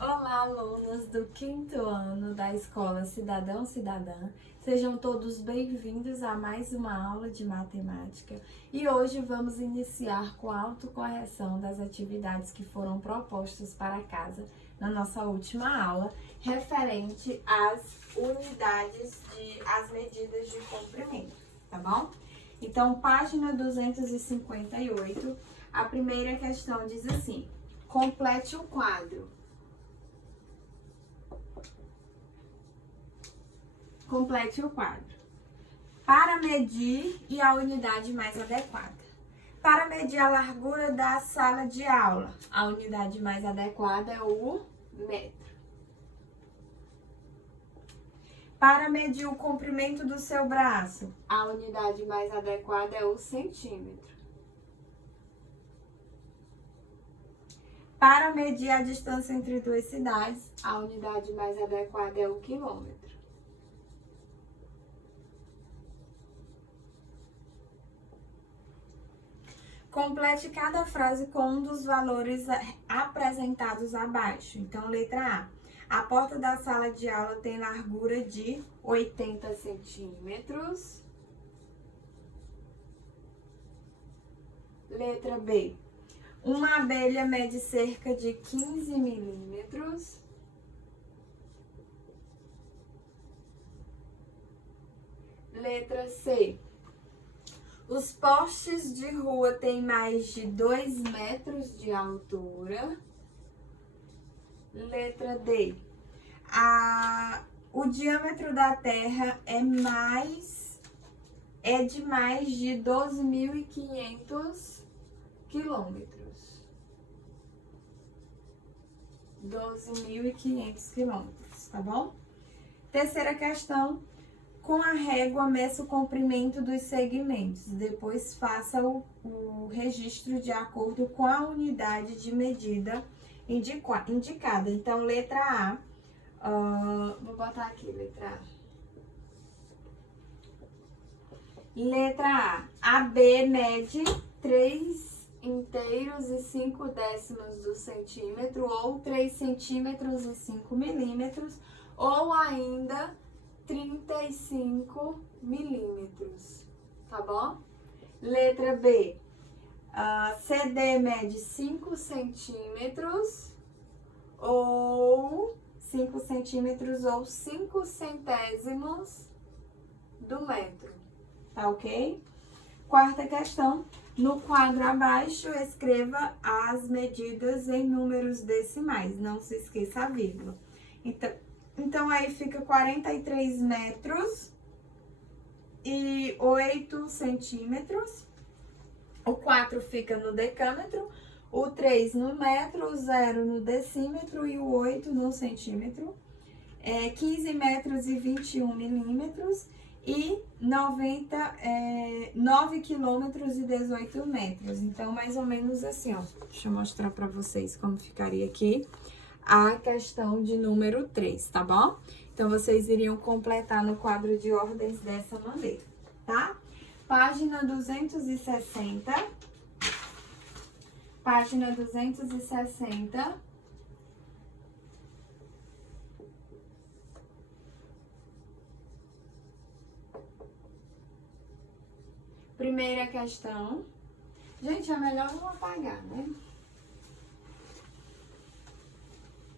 Olá, alunos do quinto ano da Escola Cidadão Cidadã. Sejam todos bem-vindos a mais uma aula de matemática. E hoje vamos iniciar com a autocorreção das atividades que foram propostas para casa na nossa última aula, referente às às medidas de comprimento, tá bom? Então, página 258, a primeira questão diz assim: complete o quadro. Complete o quadro. Para medir e a unidade mais adequada. Para medir a largura da sala de aula, a unidade mais adequada é o metro. Para medir o comprimento do seu braço, a unidade mais adequada é o centímetro. Para medir a distância entre duas cidades, a unidade mais adequada é o quilômetro. Complete cada frase com um dos valores apresentados abaixo. Então, letra A. A porta da sala de aula tem largura de 80 centímetros. Letra B. Uma abelha mede cerca de 15 milímetros. Letra C. Os postes de rua têm mais de 2 metros de altura. Letra D. O diâmetro da Terra é de mais de 12.500 quilômetros. 12.500 quilômetros, tá bom? Terceira questão. Com a régua, meça o comprimento dos segmentos. Depois, faça o registro de acordo com a unidade de medida indicada. Então, letra A. Vou botar aqui, letra A. Letra A. AB mede 3/5 do centímetro, ou 3 centímetros e 5 milímetros, ou ainda 35 milímetros, tá bom? Letra B. CD mede 5 centímetros ou 5 centímetros ou 5 centésimos do metro, tá ok? Quarta questão. No quadro abaixo, escreva as medidas em números decimais, não se esqueça a vírgula. Então, aí fica 43 metros e 8 centímetros. O 4 fica no decâmetro, o 3 no metro, o 0 no decímetro e o 8 no centímetro. 15 metros e 21 milímetros e 9 quilômetros e 18 metros. Então, mais ou menos assim, ó. Deixa eu mostrar pra vocês como ficaria aqui a questão de número 3, tá bom? Então, vocês iriam completar no quadro de ordens dessa maneira, tá? Página 260. Página 260. Primeira questão. Gente, é melhor não apagar, né?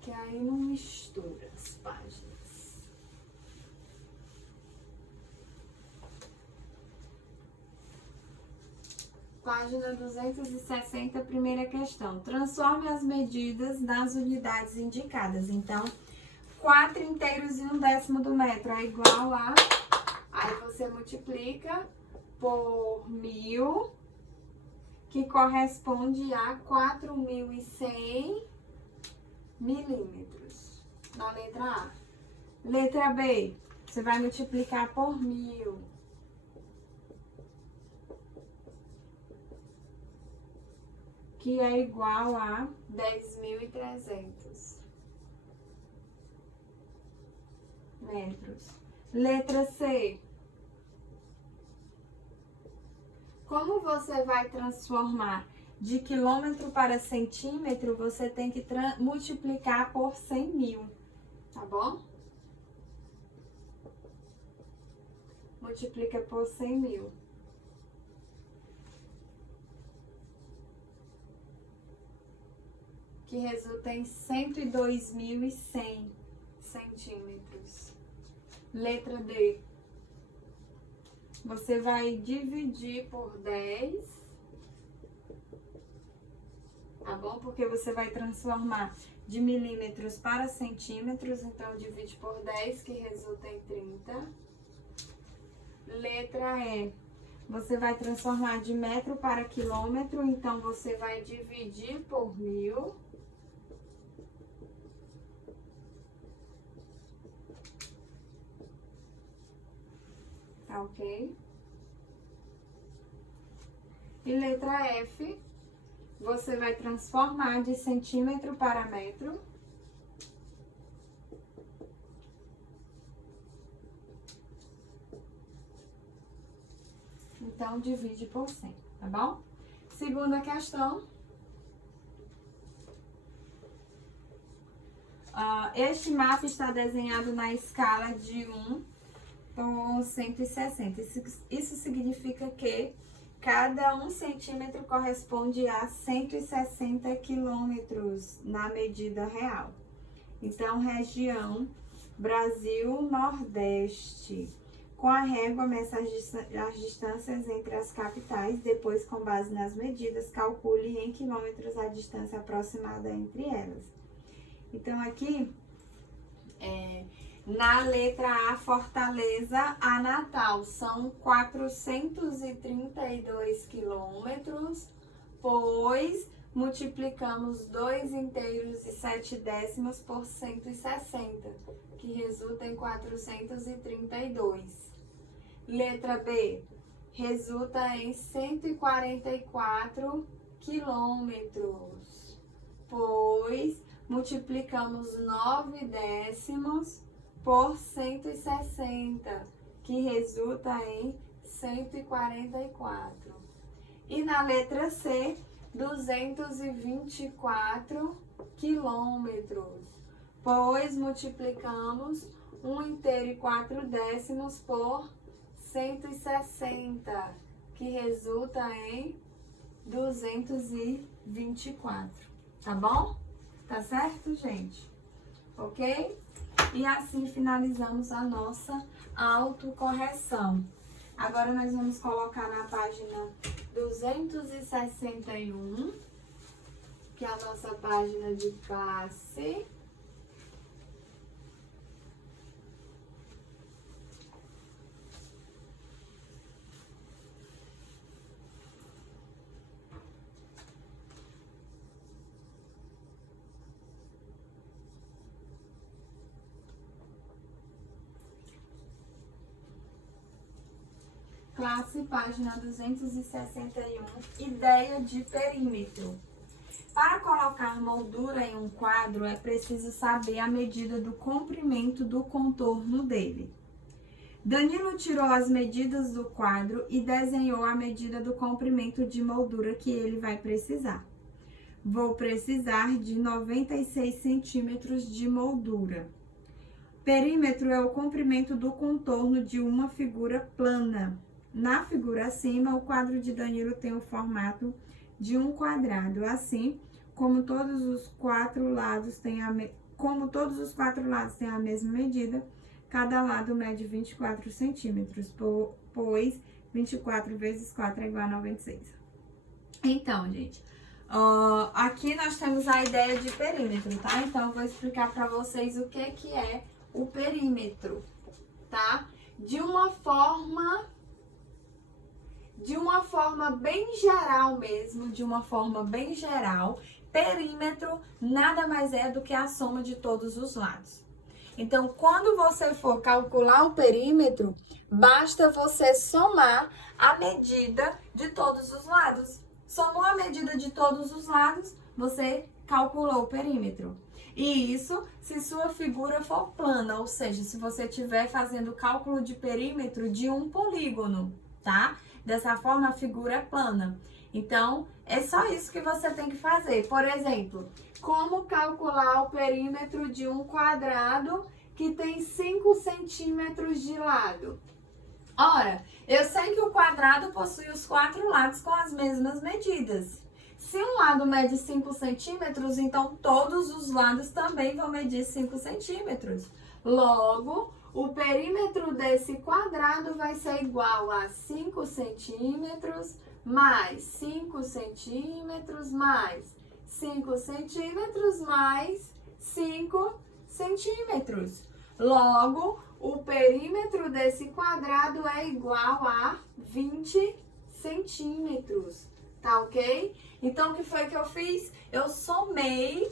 Que aí não mistura as páginas. Página 260, primeira questão. Transforme as medidas nas unidades indicadas. Então, 4 inteiros e 1/10 do metro é igual a... Aí você multiplica por 1.000, que corresponde a 4.100 milímetros, na letra A. Letra B, você vai multiplicar por 1.000, que é igual a 10.300 metros. Letra C, como você vai transformar de quilômetro para centímetro, você tem que multiplicar por 100 mil, tá bom? Multiplica por 100 mil. Que resulta em 102.100 centímetros. Letra D. Você vai dividir por 10, tá bom? Porque você vai transformar de milímetros para centímetros, então divide por 10, que resulta em 30. Letra E. Você vai transformar de metro para quilômetro, então você vai dividir por 1000. Tá ok? E letra F, você vai transformar de centímetro para metro. Então, divide por 100, tá bom? Segunda questão. Este mapa está desenhado na escala de 1 por 160. Isso significa que cada 1 centímetro corresponde a 160 quilômetros na medida real. Então, região Brasil Nordeste. Com a régua, meça as distâncias entre as capitais. Depois, com base nas medidas, calcule em quilômetros a distância aproximada entre elas. Então, aqui, na letra A, Fortaleza a Natal, são 432 quilômetros, pois multiplicamos 2 inteiros e 7 décimos por 160, que resulta em 432. Letra B, resulta em 144 quilômetros, pois multiplicamos 9 décimos por 160, que resulta em 144. E na letra C, 224 quilômetros, pois multiplicamos 1 inteiro e 4 décimos por 160, que resulta em 224, tá bom? Tá certo, gente? Ok? E assim finalizamos a nossa autocorreção. Agora nós vamos colocar na página 261, que é a nossa página de passe. Classe, página 261, ideia de perímetro. Para colocar moldura em um quadro, é preciso saber a medida do comprimento do contorno dele. Danilo tirou as medidas do quadro e desenhou a medida do comprimento de moldura que ele vai precisar. Vou precisar de 96 centímetros de moldura. Perímetro é o comprimento do contorno de uma figura plana. Na figura acima, o quadro de Danilo tem o formato de um quadrado. Assim, como todos os quatro lados têm a mesma medida, cada lado mede 24 centímetros, pois 24 vezes 4 é igual a 96. Então, gente, aqui nós temos a ideia de perímetro, tá? Então, eu vou explicar para vocês o que é o perímetro, tá? De uma forma bem geral mesmo, perímetro nada mais é do que a soma de todos os lados. Então, quando você for calcular o perímetro, basta você somar a medida de todos os lados. Somou a medida de todos os lados, você calculou o perímetro. E isso se sua figura for plana, ou seja, se você estiver fazendo cálculo de perímetro de um polígono, tá? Dessa forma, a figura é plana. Então, É só isso que você tem que fazer. Por exemplo, como calcular o perímetro de um quadrado que tem 5 centímetros de lado? Ora, eu sei que o quadrado possui os 4 lados com as mesmas medidas. Se um lado mede 5 centímetros, então todos os lados também vão medir 5 centímetros. Logo, o perímetro desse quadrado vai ser igual a 5 centímetros mais 5 centímetros mais 5 centímetros mais 5 centímetros. Logo, o perímetro desse quadrado é igual a 20 centímetros, tá ok? Então, o que foi que eu fiz? Eu somei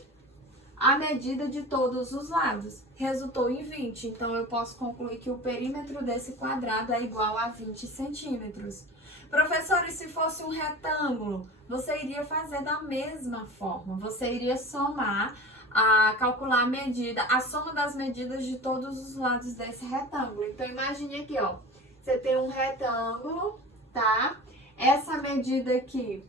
a medida de todos os lados. Resultou em 20, então eu posso concluir que o perímetro desse quadrado é igual a 20 centímetros. Professor, e se fosse um retângulo? Você iria fazer da mesma forma. Você iria somar, calcular a medida, a soma das medidas de todos os lados desse retângulo. Então, imagine aqui, ó. Você tem um retângulo, tá? Essa medida aqui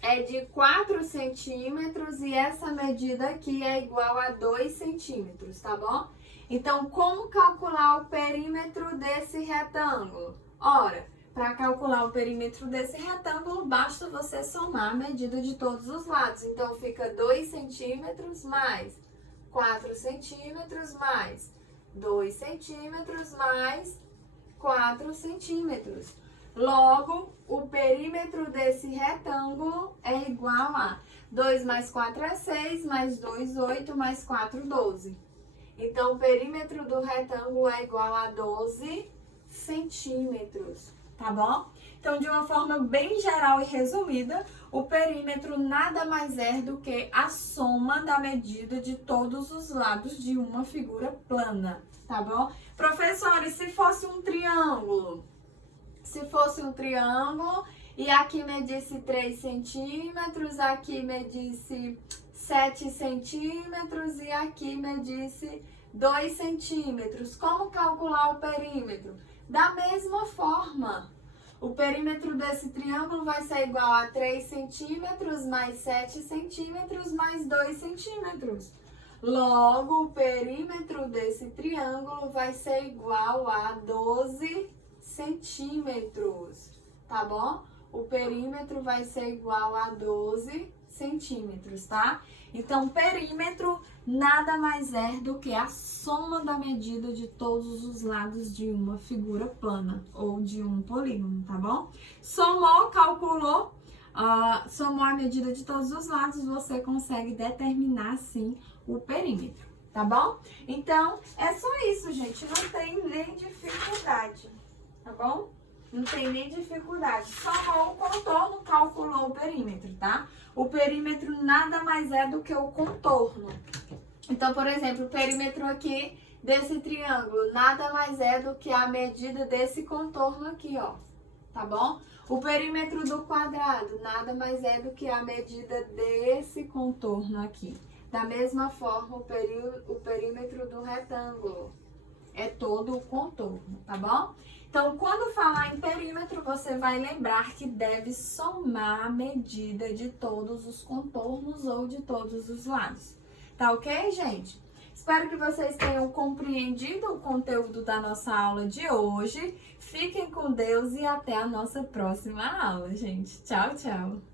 é de 4 centímetros e essa medida aqui é igual a 2 centímetros, tá bom? Então, como calcular o perímetro desse retângulo? Ora, para calcular o perímetro desse retângulo, basta você somar a medida de todos os lados. Então, fica 2 centímetros mais 4 centímetros mais 2 centímetros mais 4 centímetros. Logo, o perímetro desse retângulo é igual a 2 mais 4 é 6, mais 2, 8, mais 4, 12. Então, o perímetro do retângulo é igual a 12 centímetros, tá bom? Então, de uma forma bem geral e resumida, o perímetro nada mais é do que a soma da medida de todos os lados de uma figura plana, tá bom? Professor, e se fosse um triângulo? Se fosse um triângulo e aqui medisse 3 centímetros, aqui medisse 7 centímetros e aqui medisse 2 centímetros. Como calcular o perímetro? Da mesma forma. O perímetro desse triângulo vai ser igual a 3 centímetros mais 7 centímetros mais 2 centímetros. Logo, o perímetro desse triângulo vai ser igual a 12 centímetros, tá bom? O perímetro vai ser igual a 12 centímetros, tá? Então, perímetro nada mais é do que a soma da medida de todos os lados de uma figura plana ou de um polígono, tá bom? Somou, calculou, somou a medida de todos os lados, você consegue determinar, sim, o perímetro, tá bom? Então, é só isso, gente, não tem nem dificuldade. Tá bom? Não tem nem dificuldade. Somou o contorno, calculou o perímetro, tá? O perímetro nada mais é do que o contorno. Então, por exemplo, o perímetro aqui desse triângulo nada mais é do que a medida desse contorno aqui, ó. Tá bom? O perímetro do quadrado nada mais é do que a medida desse contorno aqui. Da mesma forma, o perímetro do retângulo é todo o contorno, tá bom? Então, quando falar em perímetro, você vai lembrar que deve somar a medida de todos os contornos ou de todos os lados. Tá ok, gente? Espero que vocês tenham compreendido o conteúdo da nossa aula de hoje. Fiquem com Deus e até a nossa próxima aula, gente. Tchau, tchau!